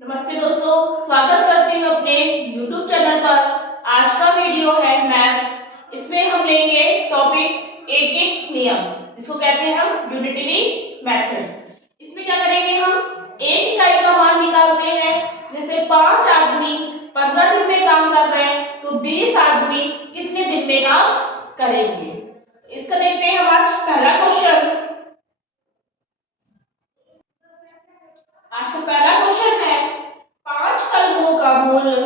नमस्ते दोस्तों, स्वागत करती हूँ अपने YouTube चैनल पर। आज का वीडियो है मैथ्स। इसमें हम लेंगे टॉपिक एक एक नियम, जिसको कहते हैं हम यूनिटरी मेथड। इसमें क्या करेंगे, हम एक इकाई का मान निकालते हैं। जैसे 5 आदमी 15 दिन में काम कर रहे हैं तो 20 आदमी कितने दिन में काम करेंगे। इसका देखते हैं हम आज पहला क्वेश्चन। आज का पहला क्वेश्चन है, 5 कलमों का मूल्य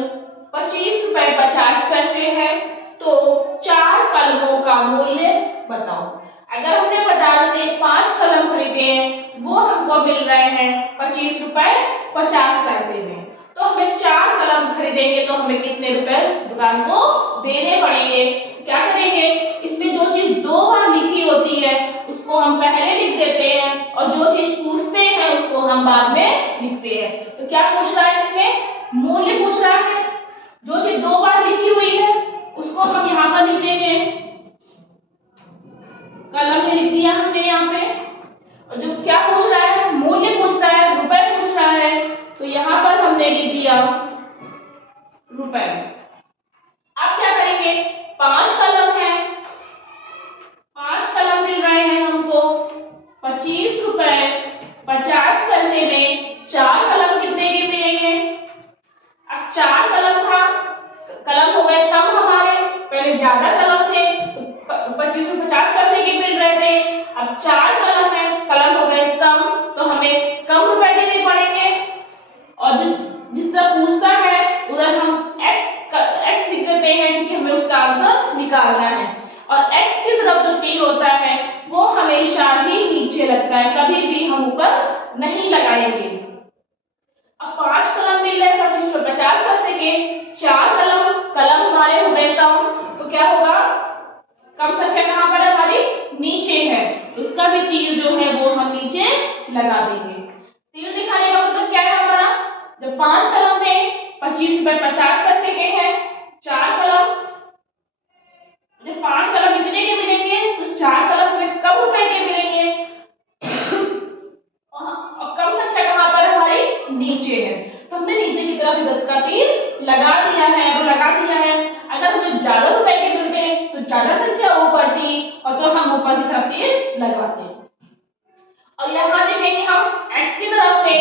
25 रुपए 50 पैसे है, तो 4 कलमों का मूल्य बताओ। अगर हमने बाजार से 5 कलम खरीदे हैं, वो हमको मिल रहे हैं 25 रुपए 50 पैसे में, तो हमें 4 कलम खरीदेंगे तो हमें कितने रुपए दुकान को देने पड़ेंगे। क्या करेंगे, इसमें जो चीज 2 बार लिखी होती है उसको हम पहले लिख देते हैं, और जो चीज पूछते हैं उसको हम बाद में लिखते हैं। तो क्या पूछ रहा है, इसमें मूल्य पूछ रहा है। जो चीज 2 बार लिखी हुई है उसको हम यहाँ पर लिख देंगे, कलम में लिख दिया हमने यहाँ पे। और जो क्या पूछ रहा है, मूल्य पूछ रहा है, रुपए पूछ रहा है, तो यहाँ पर हमने लिख दिया रुपए। अब क्या करेंगे, 5 कलम है, 5 कलम मिल रहे हैं हमको 25 रुपए 50 पैसे में। 4 कलम कितने के मिलेंगे। अब 4 कलम था, कलम हो गए कम हमारे, पहले ज्यादा कलम थे तो 25 रुपए 50 पैसे के मिल रहे थे। अब 4 कलम है, कलम हो गए कम, तो हमें कम रुपए देने पड़ेंगे। और जिस तरह पूछता है उधर हम x लिख देते हैं, क्योंकि हमें उसका आंसर निकालना है। और x की तरफ जो तीर होता है वो हमेशा ही नीचे लगता है, कभी भी हम ऊपर नहीं लगाएंगे। अब 5 कलम मिल रहे 25 रुपए 50 पैसे के, 4 कलम हमारे हो गए कम, तो क्या होगा, कम संख्या कहाँ पर है हमारी, नीचे है, तो उसका भी तीर जो है वो हम नीचे लगा देंगे। तीर दिखाने का मतलब क्या है हमारा, जब 5 कलम थे 25 रुपए 50 पैसे के हैं, 4 कलम, जब 5 कलम कितने के मिलेंगे, तो 4 कलम हमें कम रुपए के मिलेंगे। और कम संख्या कहाँ पर हमारी, नीचे है, तो हमने नीचे की तरफ 10 का तीर लगा दिया है, वो लगा दिया है। अगर हमें ज्यादा रुपए के मिलते तो ज्यादा संख्या ऊपर थी, और तो हम ऊपर की तरफ तीर लगाते। और यहाँ देखेंगे हम x की तरफ है,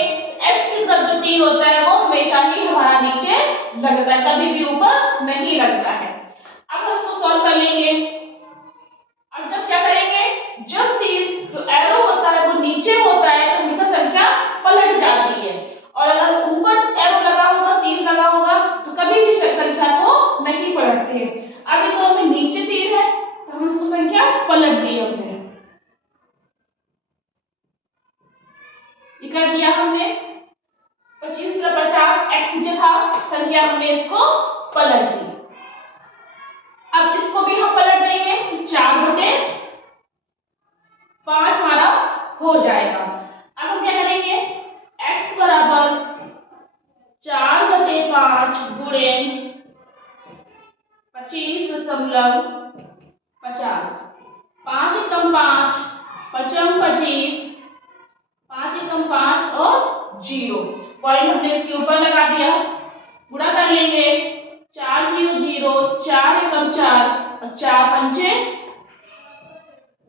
x की तरफ जो तीर होता है वो हमेशा ही हमारा नीचे लगता है, कभी भी ऊपर नहीं लगता है। अब हम इसको सॉल्व कर लेंगे। अब जब क्या करेंगे, जब तीर जो एरो होता है वो नीचे होता है तो हमेशा संख्या पलट जाती है, और अगर ऊपर एरो लगा होगा, तीर लगा होगा, तो कभी भी संख्या को नहीं पलटते हैं। अब ये तो हमें नीचे तीर है तो हम इसको संख्या पलट दी हमने, ये कर दिया हमने। 25 का 50 x नीचे था, संख्या हमने इसको पलट दी। अब इसको भी हम पलट देंगे, 4/5 हमारा हो जाएगा। अब हम क्या करेंगे, x बराबर 4/5 गुणे 25.50, 5 एकम 5, 5 25, 5 एकम 5 और 0, पॉइंट हमने इसके ऊपर लगा दिया। गुणा कर लेंगे, 4 0 0, 4 एकम 4 और 4 पंचे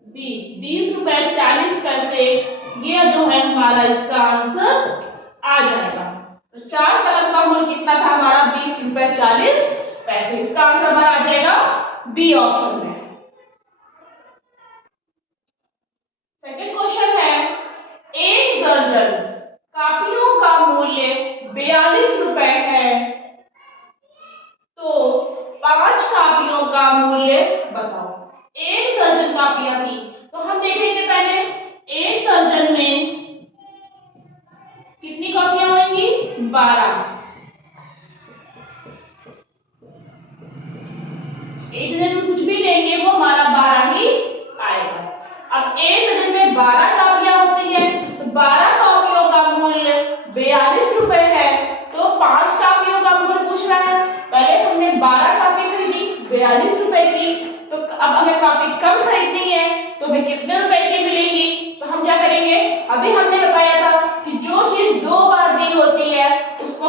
20, 20 रुपए 40 पैसे, ये जो है हमारा इसका आंसर आ जाएगा। तो 4 कलम का मूल्य कितना था हमारा, 20 रुपए 40 पैसे। इसका आंसर हमारा आ जाएगा बी ऑप्शन में। सेकंड क्वेश्चन है, 1 दर्जन कापियों का मूल्य 42 रुपए है, तो 5 कापियों का मूल्य बताओ। 1 दर्जन कापियां थी, तो हम देखेंगे पहले 1 दर्जन में कितनी कापियां होंगी, 12। 1 दर्जन में कुछ भी लेंगे वो हमारा 12 ही आएगा। अब 1 दर्जन में 12 कापियां होती है, तो 12 कापियों का मूल्य 42 रुपए है, तो 5 कापियों का मूल्य पूछ रहा है। पहले हमने 12 कापी खरीदी 42 रुपए की, तो अब हमें कापी कम खरीदनी है, तो हमें कितने रुपए की मिलेंगी। तो हम क्या करेंगे, अभी हमने बताया था कि जो चीज 2 बार दी होती है उसको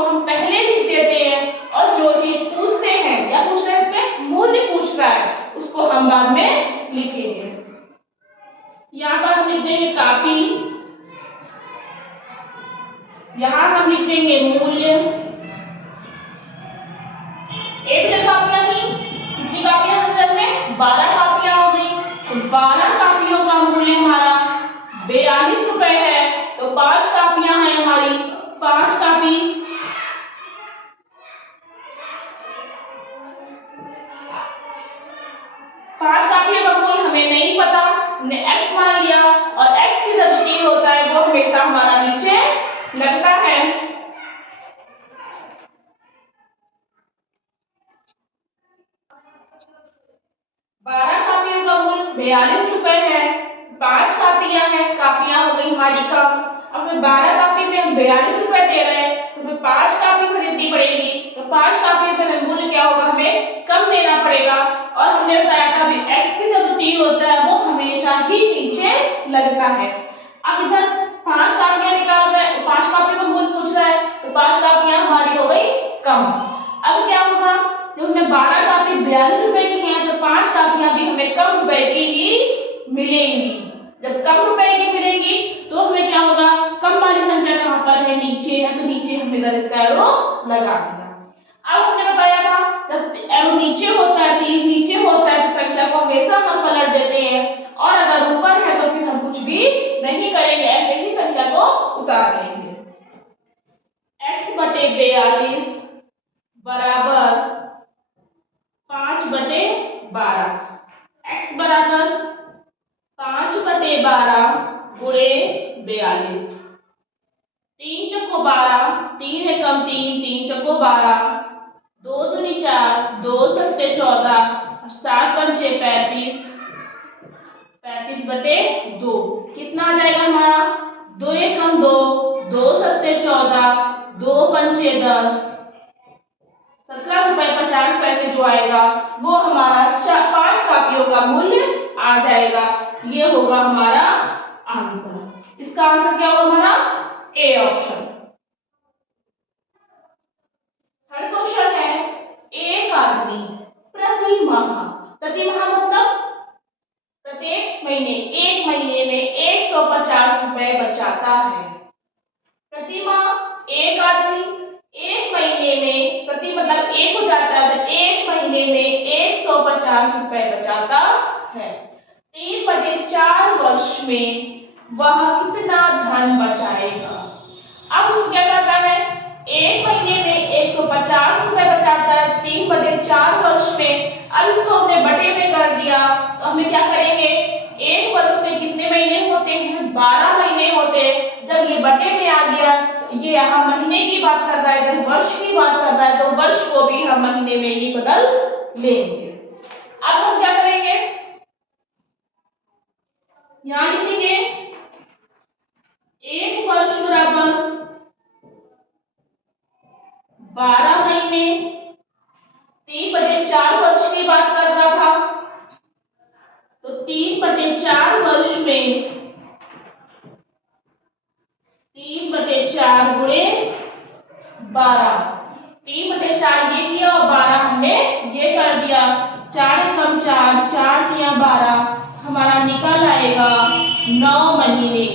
यहाँ हम लिख देंगे मूल्य। 1,000 कापियां थी, कितनी कापियां नजर में? 12 कापियां हो गई। तो 12 कापियों का मूल्य हमारा 42 रुपए है। तो 5 कापियां हैं हमारी, 5 कापी 5 कापियों का मूल्य हमें नहीं पता, हमने x मान लिया और x की जब टी होता है वो हमेशा हमारा नीचे लगता है। 12 कापियों का मूल्य 42 रुपए है। 5 कापियां हैं, कापियां हो गई हमारी कम। अब हमें 12 कापी पे हम 42 रुपए दे रहे हैं, तो हमें 5 कापी खरीदनी पड़ेगी। तो 5 कापियों पे हमें मूल्य क्या होगा? हमें कम देना पड़ेगा। और हमने बताया था अभी x की जो टी होता है वो हमेशा ही नीचे लगता है। अब इधर 5 कापियां निकाल रहे हैं, 5 कापियों का मूल्य पूछ रहा है, तो 5 कापियां हमारी हो गई कम। अब क्या होगा? जब हमें 12 कापी 42 रुपए की है तो 5 कापियां भी हमें कम रुपए की ही मिलेंगी। जब कम रुपए की मिलेंगी तो हमें क्या होगा? कम वाली संख्या कहां पर है? नीचे है, तो नीचे हमने इधर इसका एरो लगा दिया। अब हमने बताया था जब एरो नीचे होता है, तीर नीचे होता है, तो संख्या को हमेशा हम पलट देते हैं, और अगर ऊपर है तो फिर हम कुछ भी नहीं करेंगे, ऐसे ही संख्या को उतार लेंगे। x बटे 42 बराबर 5/12। x बराबर 5/12 गुणे 42। 3 चौको 12, 3 है कम 3, 3 चौको 12, 2 दूनी 4, 2 सत्ते 14, 7 पंचे 35, 35/2 कितना आ जाएगा हमारा? 2 एकम 2, 2 सत्ते 14, 2 पंचे 10, 17 रुपए 50 पैसे जो आएगा वो हमारा 5 कापियों का मूल्य आ जाएगा। ये होगा हमारा आंसर। इसका आंसर क्या होगा हमारा? A option. थर्ड क्वेश्चन है, एक आदमी प्रति माह मतलब प्रत्येक महीने, एक महीने में 150 रुपए बचाता है। प्रति माह एक आदमी एक महीने में, प्रति मतलब एक हो जाता है, तो एक महीने में 150 रुपए बचाता है। 3/4 वर्ष में वह कितना धन बचाएगा? अब उसको क्या करना है? एक महीने में 150 रुपए बचाता है 3/4 वर्ष में। अब इसको हमने बटे में कर दिया, तो हमें क्या करेंगे? एक वर्ष में कितने महीने होते हैं? 12 महीने होते हैं। जब ये बटे में आ गया तो ये यहाँ महीने की बात कर रहा है, इधर वर्ष की बात कर रहा है, तो वर्ष को भी हम महीने में ही बदल लेंगे। अब हम क्या करेंगे? यहाँ लिखेंगे एक वर्ष बराबर 12 महीने, 3/4 वर्ष की बात कर रहा था, तो 3/4 वर्ष में 3/4 गुणे 12, 3/4 ये किया और 12 हमने ये कर दिया। 4 एकम 4, 4 तिया 12, हमारा निकल आएगा 9 महीने।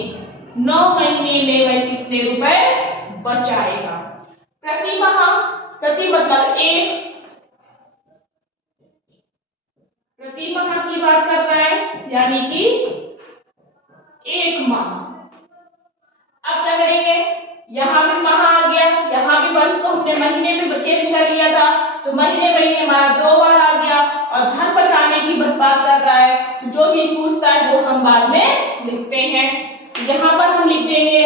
9 महीने में वह कितने रुपए बचाएगा? प्रति माह, प्रति मतलब एक, प्रति माह की बात कर रहा है, यानी कि एक माह। अब क्या करेंगे? यहां भी माह आ गया, यहां भी वर्ष को हमने महीने में बचे कर लिया था, तो महीने महीने हमारा 2 बार आ गया। और धन बचाने की बात कर रहा है, तो जो चीज पूछता है वो हम बाद में लिखते हैं। यहां पर हम लिख देंगे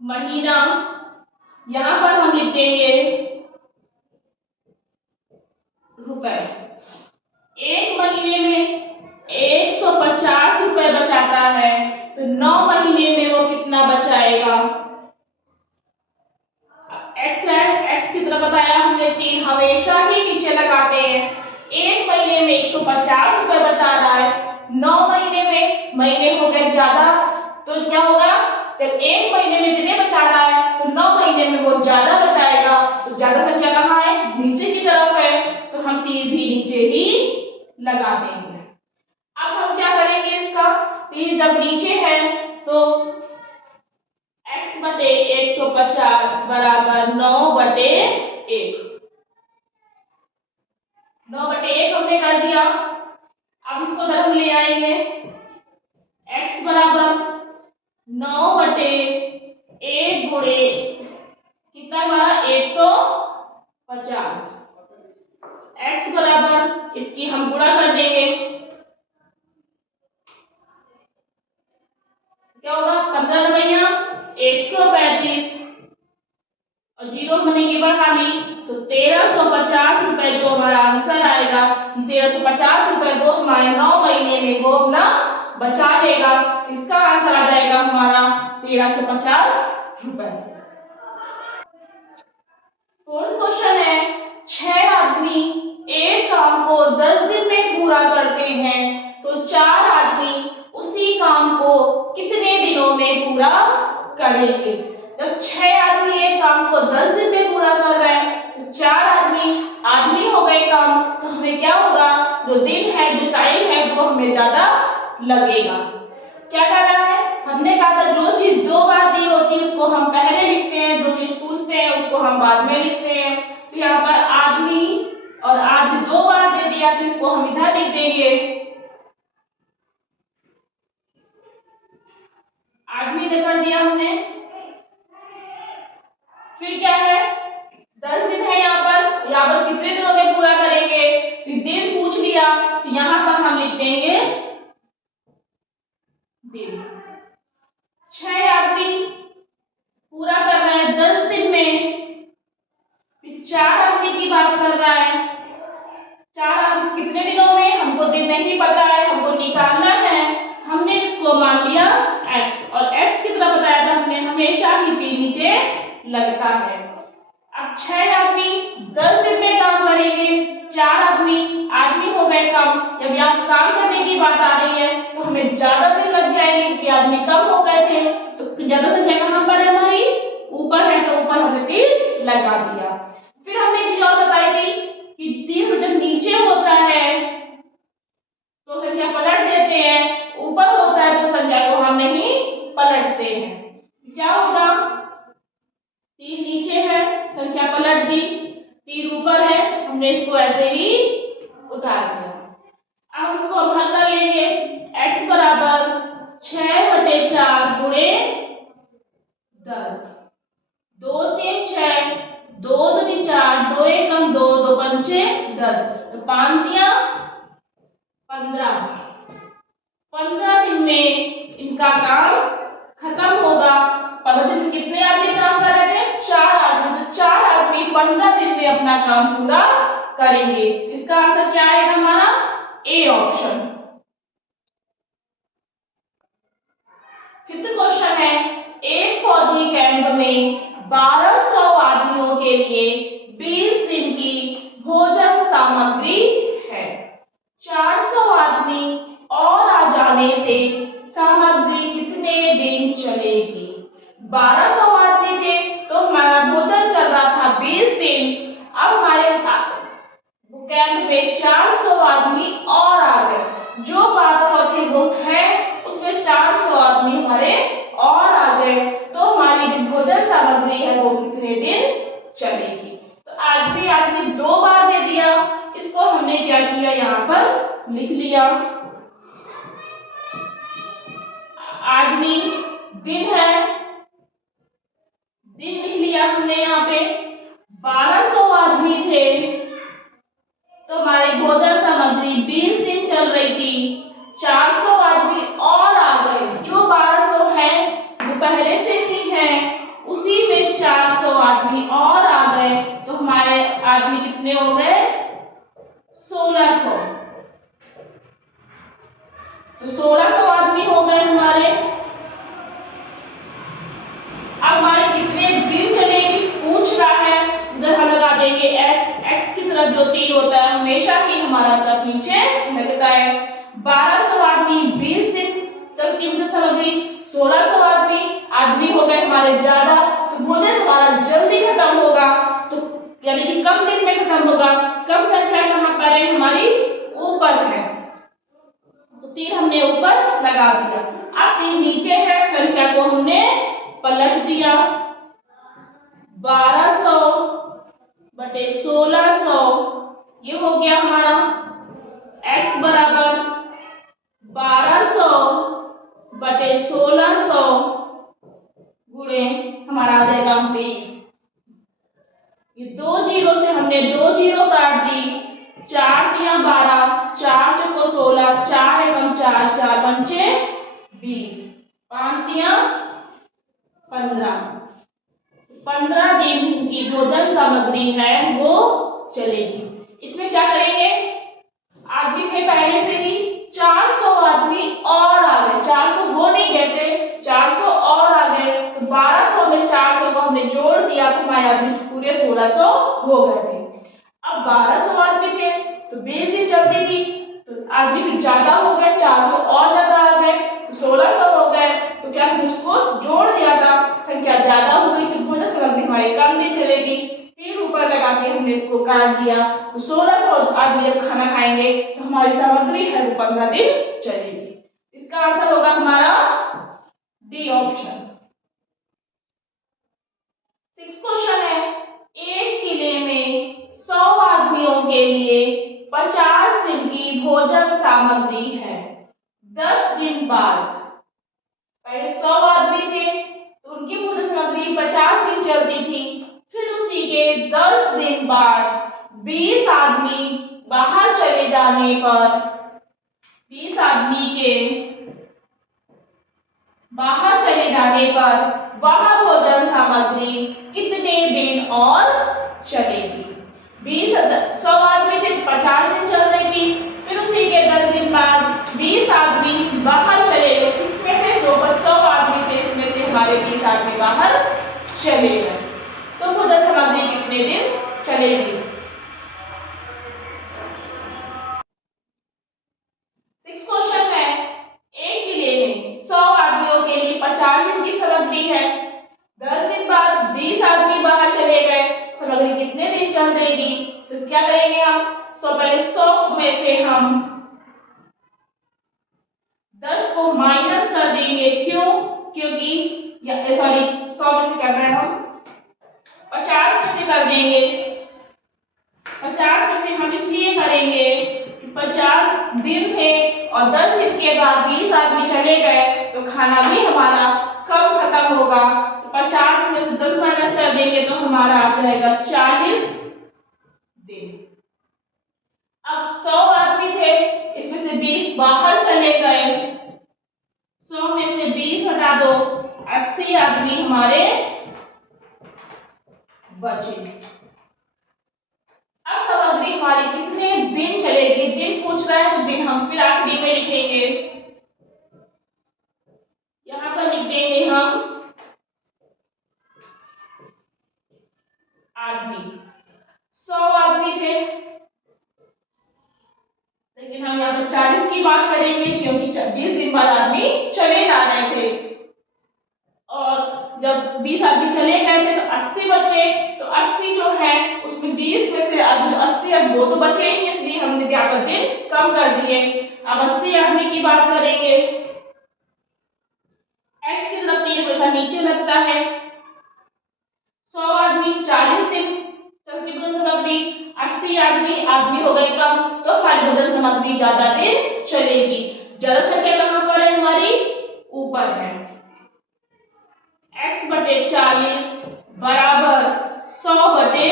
महीना, यहां पर हम लिख देंगे रुपए। एक महीने में 150 रुपए बचाता है, तो 9 महीने में वो कितना बचाएगा? एक्स है, एक्स की तरफ बताया हमने, 3 हमेशा ही नीचे लगाते हैं। एक महीने में 150 रुपए बचा रहा है, 9 महीने में, महीने हो गए ज्यादा, तो क्या होगा? जब एक महीने में जितने बचा रहा है तो 9 महीने में वो ज्यादा बचाएगा, तो ज्यादा संख्या कहाँ है? नीचे की तरफ है, तो हम तीर भी नीचे ही लगा देंगे। अब हम क्या करेंगे? इसका तीर जब नीचे है तो x x बटे 150 बराबर 9/1। 9/1 हमने कर दिया। अब इसको उधर हम ले आएंगे। x बराबर 9/1 गुणे कितना हमारा 150। x बराबर इसकी हम गुणा कर देंगे। क्या होगा 15 नवैया 135 और 0 होने के बाद खाली तो 1350 रुपए जो हमारा आंसर आएगा। 1350 रुपए वो हमारे 9 महीने में वो अपना बचा लेगा। इसका आंसर आ जाएगा हमारा 1350 रुपए। फोर्थ क्वेश्चन है 6 आदमी एक काम को 10 दिन में पूरा करते हैं तो 4 आदमी उसी काम को कितने दिनों में पूरा करेंगे। जब 6 आदमी एक काम को 10 दिन में पूरा कर रहे हैं तो 4 आदमी हो गए काम, तो हमें क्या होगा जो दिन है जो टाइम है वो हमें ज्यादा लगेगा। क्या करना है हमने कहा था जो चीज 2 बार दी होती है उसको हम पहले लिखते हैं, जो चीज पूछते हैं उसको हम बाद में लिखते हैं। तो यहाँ पर आदमी और आदमी 2 बार दे दिया तो इसको हम इधर लिख देंगे। आदमी कर दिया हमने। फिर क्या है 10 दिन है यहाँ पर कितने दिनों में पूरा करेंगे। फिर दिन पूछ लिया तो यहाँ पर हम लिख देंगे दिन। 6 आदमी पूरा कर रहा है 10 दिन में। फिर 4 आदमी की बात कर रहा है। 4 आदमी कितने दिनों में हमको दिन नहीं पता है, हमको निकालना है। हमने इसको मान लिया x और x कितना बताया था हमने हमेशा ही p नीचे लगता है। अब 6 आदमी 10 दिन में काम करेंगे। 4 आदमी हो गए कम। जब यहाँ काम करने की बात आ रही है तो हमें ज्यादा दिन लग जाएंगे क्योंकि आदमी कम हो गए थे। तो ज्यादा संख्या कहाँ पर है हमारी ऊपर है तो ऊपर हमने तीर लगा दिया। फिर हमने एक चीज और बताई थी कि तीर जब नीचे होता है तो संख्या पलट देते हैं, ऊपर होता है तो संख्या को हम नहीं पलटते हैं। क्या होगा तीर नीचे है संख्या पलट दी, तीर ऊपर है हमने इसको ऐसे ही उतार दिया। अब इसको हम हल कर लेंगे। x बराबर 6/4 गुणे 10। 2 3 6 2 दूनी 4 2 एकम 2 2 पंचे 10 तो 5 तिया 15। 15 दिन में इनका काम खत्म होगा। 15 दिन में कितने आदमी काम कर रहे थे 4 आदमी। तो 4 आदमी 15 दिन में अपना काम पूरा करेंगे। इसका आंसर क्या आएगा हमारा ए ऑप्शन। फिफ्थ क्वेश्चन है एक फौजी कैंप में 1200 आदमियों के लिए 20 दिन की भोजन सामग्री है। 400 आदमी और आ जाने से सामग्री कितने दिन चलेगी। 1200 आदमी थे तो हमारा भोजन चल रहा था 20 दिन। अब हमारे कैंप में 400 आदमी और आ गए। जो 1200 थे वो है उसमें 400 आदमी हमारे और आ गए तो हमारी जो भोजन सामग्री है वो कितने दिन चलेगी। तो आदमी 2 बार दे दिया, इसको हमने क्या किया यहाँ पर लिख लिया। आदमी दिन है, दिन लिख लिया हमने यहाँ पे। 1200 आदमी थे तो हमारी भोजन सामग्री 20 दिन चल रही थी। 400 आदमी और आ गए। जो 1200 है वो पहले से ही है, उसी में 400 आदमी और आ गए तो हमारे आदमी कितने हो गए 1600। तो 1600 आदमी हो गए हमारे। अब हमारे कितने दिन चलेगी पूछ रहा है। इधर हम लगा देंगे x की तरफ जो तीर होता है हमेशा ही हमारा तरफ नीचे लगता है। 1200 आदमी 20 दिन तक की भोजन सामग्री। 1600 आदमी हो गए हमारे ज्यादा तो भोजन हमारा जल्दी खत्म होगा। तो यानी कि कम दिन में खत्म होगा। कम संख्या कहाँ पर है हमारी ऊपर है तो तीर हमने ऊपर लगा दिया। अब तीर नीचे है संख्या को हमने पलट दिया, 1200 बटे 1600, ये हो गया हमारा x बराबर 1200 बटे 1600 गुणे हमारा आ जाएगा 20। ये 2 जीरो से हमने 2 जीरो काट दी, 4 तिया 12, 4 चौको 16, 4 एकम 4, 4 पंचे 20, 5 तिया 15। 15 दिन की भोजन सामग्री है वो चलेगी। इसमें क्या करेंगे, आदमी थे पहले से ही 400 आदमी और आ गए, 400 वो नहीं कहते, 400 और आ गए, तो 1200 में 400 को हमने जोड़ दिया तो हमारे आदमी पूरे 1600 हो गए थे। अब 1200 आदमी थे तो 20 दिन चलती थी, तो आदमी फिर ज्यादा हो गए, 400 और ज्यादा आ गए तो 1600 हो गए, तो क्या हमने उसको जोड़ दिया था, संख्या ज्यादा हो गई तो भोजन सामग्री हमारी कम दिन चलेगी, 3 ऊपर लगा के हमने इसको काट दिया, तो 1600 आदमी जब खाना खाएंगे तो हमारी सामग्री है वो 15 दिन चलेगी। इसका आंसर होगा हमारा डी ऑप्शन। 6 क्वेश्चन है, एक किले में 100 आदमियों के लिए 50 दिन की भोजन सामग्री है। 10 दिन बाद, पहले 100 आदमी थे तो उनकी भोजन सामग्री 50 दिन चलती थी, फिर उसी के 10 दिन बाद 20 आदमी बाहर चले जाने पर 20 आदमी के बाहर चले जाने पर वह भोजन सामग्री कितने दिन और चलेगी। 100 आदमी थे 50 दिन चल रही थी, फिर उसी के 10 दिन बाद 20 आदमी बाहर चले गए, इसमें से जो 100 आदमी थे इसमें से हमारे 20 आदमी बाहर चले गए, तो भोजन सामग्री कितने दिन चलेगी। 6 क्वेश्चन है, एक किले में 100 आदमियों के लिए 50 दिन की सामग्री है, 10 दिन बाद 20 आदमी बाहर चले गए, सामग्री कितने दिन चल देगी। तो क्या करेंगे हम, पहले 100 में से हम 10 को माइनस कर देंगे, क्यों, क्योंकि 100 में से कर रहे हैं हम 50 में से कर देंगे, 50 में से हम इसलिए करेंगे कि 50 दिन थे और 10 दिन के बाद 20 आदमी चले गए तो खाना भी हमारा कम खत्म होगा, तो 50 में से 10 माइनस कर देंगे तो हमारा आ जाएगा 40 दिन। अब 100 आदमी थे, इसमें से 20 बाहर चले गए, 100 में से 20 हटा दो, 80 आदमी हमारे बचे। अब सामग्री हमारी कितने दिन चलेगी, दिन पूछ रहा है तो दिन हम फिर आखिरी में लिखेंगे, यहां पर लिख देंगे हम आदमी। 100 आदमी थे, लेकिन हम यहाँ पर 40 की बात करेंगे क्योंकि 20 दिन बाद आदमी चले जा रहे थे, और जब 20 आदमी चले गए थे तो 80 बचे, तो 80 जो है उसमें 20 में से 80 अब वो तो बचे ही, इसलिए हमने यहाँ पर दिन कम कर दिए। अब 80 आदमी की बात करेंगे, x की तरफ 3 पैसा नीचे लगता है, 100 आदमी 40 दिन चलती भोजन सामग्री, 80 आदमी हो गए कम, तो हमारी भोजन सामग्री ज्यादा दिन चलेगी। ज्यादा संख्या कहां पर है, हमारी ऊपर है। x बटे 40 बराबर 100 बटे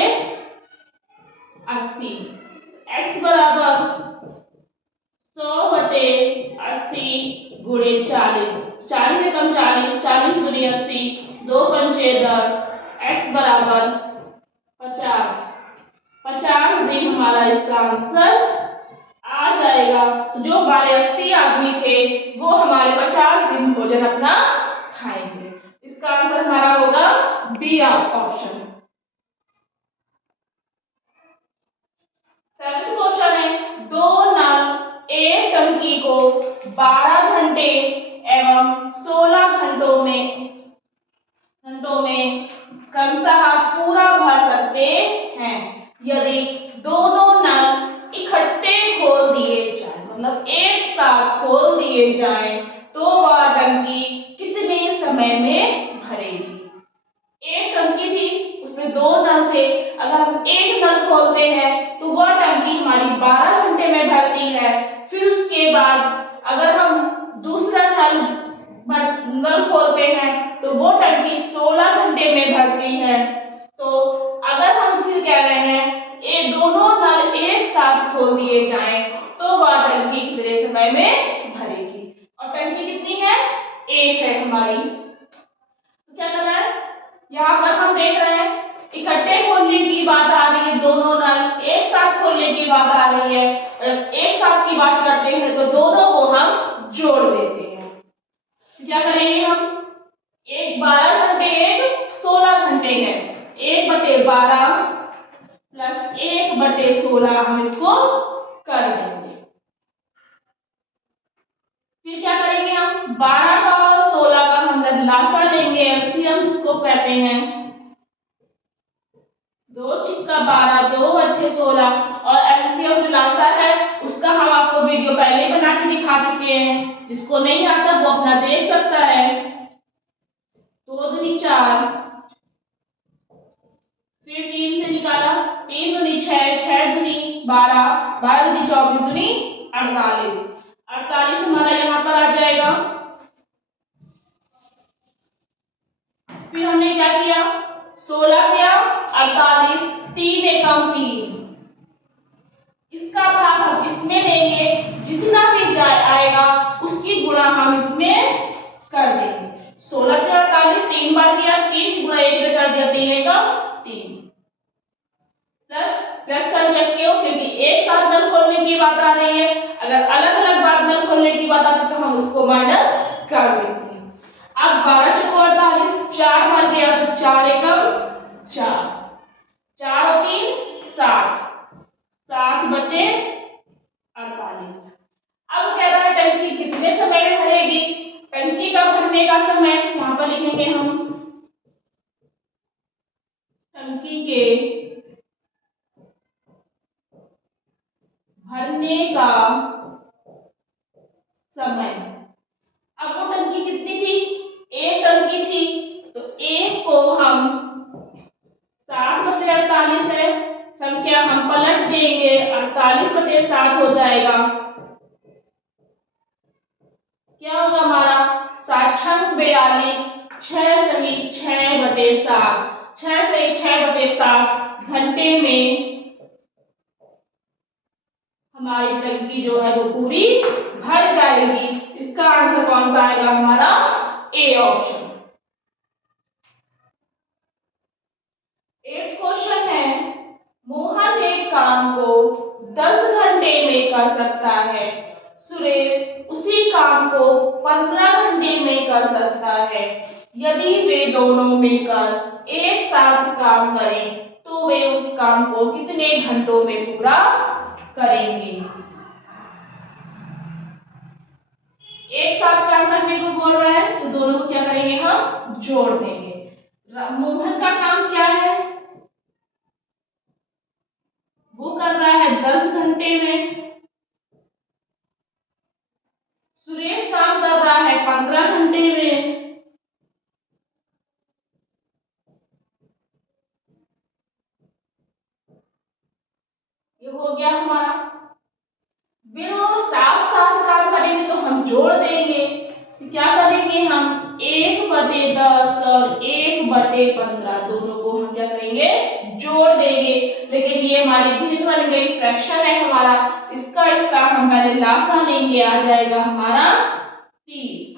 80, x बराबर 100 बटे 80 गुणे 40, 40 से कम 40, 40 गुणे 80, 2 पंचे 10, x बराबर 50। 50 दिन हमारा इसका आंसर आ जाएगा। तो जो हमारे 80 आदमी थे वो हमारे 50 दिन भोजन अपना खाएंगे। इसका आंसर हमारा होगा बी ऑप्शन। 7th क्वेश्चन है, 2 नल एक टंकी को 12 घंटे एवं 16 घंटों में क्रमशः पूरा भर सकते हैं यदि दोनों नल इकट्ठे खोल दिए जाए, मतलब एक साथ खोल दिए जाए तो वह टंकी कितने समय में भरेगी। इसमें 2 नल थे, अगर हम एक नल खोलते हैं तो वह टंकी हमारी 12 घंटे में भरती है। फिर उसके बाद अगर हम दूसरा नल खोलते हैं तो वो टंकी 16 घंटे में भरती है। तो अगर हम फिर कह रहे हैं ये दोनों नल एक साथ खोल दिए जाएं तो वह टंकी कितने समय में भरेगी, और टंकी कितनी है, एक है हमारी। तो क्या करना है, यहाँ पर हम देख रहे हैं इकट्ठे खोलने की बात आ रही है, दोनों नल एक साथ खोलने की बात आ रही है। एक साथ की बात करते हैं तो दोनों को हम जोड़ देते हैं। क्या करेंगे हम, एक 12 घंटे एक 16 घंटे है, 1/12 प्लस 1/16 हम इसको कर देंगे। फिर क्या करेंगे हम, 12 का और 16 का हम लासा लेंगे, एलसीएम जिसको कहते हैं। 2 छिक्का 12, 2/16, और एलसीएम जो लासा है उसका हम आपको वीडियो पहले ही बना के दिखा चुके हैं, जिसको नहीं आता वो अपना देख सकता है। 2 दूनी 4, फिर 3 से निकाला, 3 दूनी 6, 6 दूनी 12, 12 दूनी 24, दूनी 48, 48 हमारा यहाँ पर आ जाएगा। फिर हमने क्या किया, 16 किया 48, 3 एकम 3, इसका भाग हम इसमें देंगे, जितना भी आएगा उसकी गुणा हम इसमें कर देंगे। 16 के 48, 3 बार किया, 3 की गुणा 1 में कर दिया, 3 एकम 3, प्लस कर दिया, क्यों, क्योंकि एक साथ नल खोलने की बात आ रही है। अगर अलग अलग बार नल खोलने की बात आती तो हम उसको माइनस कर देते हैं। अब 12 चौको 48, 4 बार गया तो 4 एकम 4, 4 और 3 7, 7/48। अब कह रहा है टंकी कितने समय में भरेगी, टंकी का भरने का समय यहाँ पर लिखेंगे हम, टंकी के भरने का समय। अब वो टंकी कितनी थी, एक टंकी थी, तो एक को हम 7/48 है, संख्या हम पलट देंगे, 48/7 हो जाएगा। क्या होगा हमारा, 7 42, 6 सही 6/7, 6 सही 6/7 घंटे में हमारी टंकी जो है वो पूरी भर जाएगी। इसका आंसर कौन सा आएगा हमारा, ए ऑप्शन। 8th क्वेश्चन है, मोहन एक काम को 10 घंटे में कर सकता है, सुरेश उसी काम को 15 घंटे में कर सकता है। यदि वे दोनों मिलकर एक साथ काम करें तो वे उस काम को कितने घंटों में पूरा करेंगे। एक साथ काम करने को बोल रहा है तो दोनों को क्या करेंगे, हम जोड़ देंगे। मोहन का काम क्या है, वो कर रहा है 10 घंटे में, सुरेश काम कर रहा है 15 घंटे में। ये हो गया हमारा। वे दोनों साथ साथ काम करेंगे तो हम जोड़ देंगे, तो क्या करेंगे हम 1/10 और 1/15 दोनों को हम क्या करेंगे, जोड़ देंगे। लेकिन ये हमारी भिन्न बन गई, फ्रैक्शन है हमारा, इसका हम पहले लासा लेंगे, आ जाएगा हमारा 30।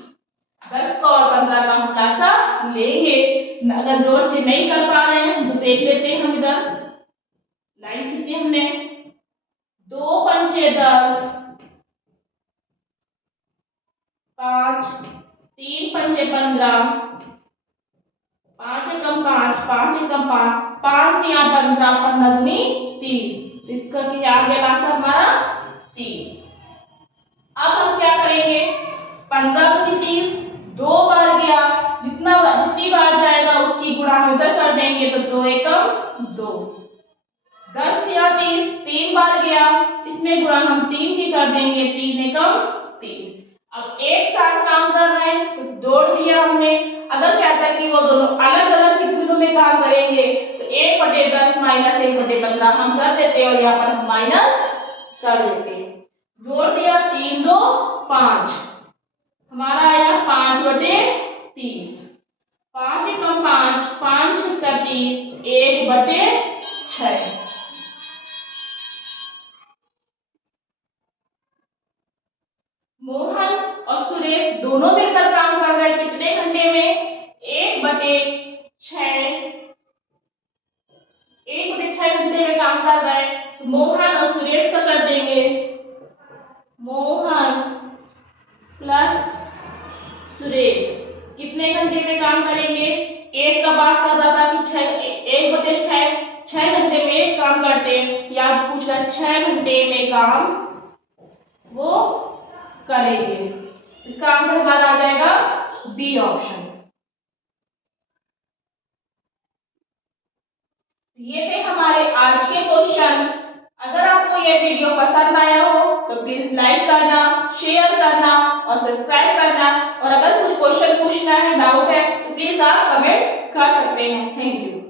10 का और 15 का हम लासा लेंगे। अगर जोड़ चिन्ह नहीं कर पा रहे हैं तो देख लेते हैं, हम इधर लाइन खींची हमने, 2 पंचे 10, 5, 3 पंचे 15, 5 एकम 5, 5 एकम 5, 5 या 15, 15 दूनी 30, इसका क्या आ गया लासा हमारा 30। अब हम क्या करेंगे, 15 दूनी 30, 2 बार गया, जितनी बार जाएगा उसकी गुणा हम इधर कर देंगे, तो 2 एकम 2, 10 या 30, 3 बार गया, इसमें गुणा हम 3 की कर देंगे, 3 एकम 3। अब एक साथ काम कर रहे हैं तो जोड़ दिया हमने। अगर कहता है कि वो दोनों अलग अलग दिनों में काम करेंगे तो एक माइनस 1/15 हम कर देते हैं और यहाँ पर हम माइनस कर देते हैं। जोड़ दिया 3 2 5, हमारा आया 5/30। 5 एकम 5, 5 छक्का 30, 1/6। मोहन और सुरेश दोनों मिलकर काम कर रहे हैं कितने घंटे में? 1/6। 1/6 घंटे में काम कर रहा है। तो मोहन और सुरेश का कर देंगे, मोहन प्लस सुरेश कितने घंटे में काम करेंगे? एक का बात कर रहा था कि 1/6 घंटे में काम करते हैं, या पूछ रहा 6 घंटे में काम वो करेंगे। इसका आंसर हमारा आ जाएगा बी ऑप्शन। ये थे हमारे आज के क्वेश्चन। अगर आपको ये वीडियो पसंद आया हो तो प्लीज लाइक करना, शेयर करना और सब्सक्राइब करना। और अगर कुछ क्वेश्चन पूछना है, डाउट है, तो प्लीज आप कमेंट कर सकते हैं। Thank you.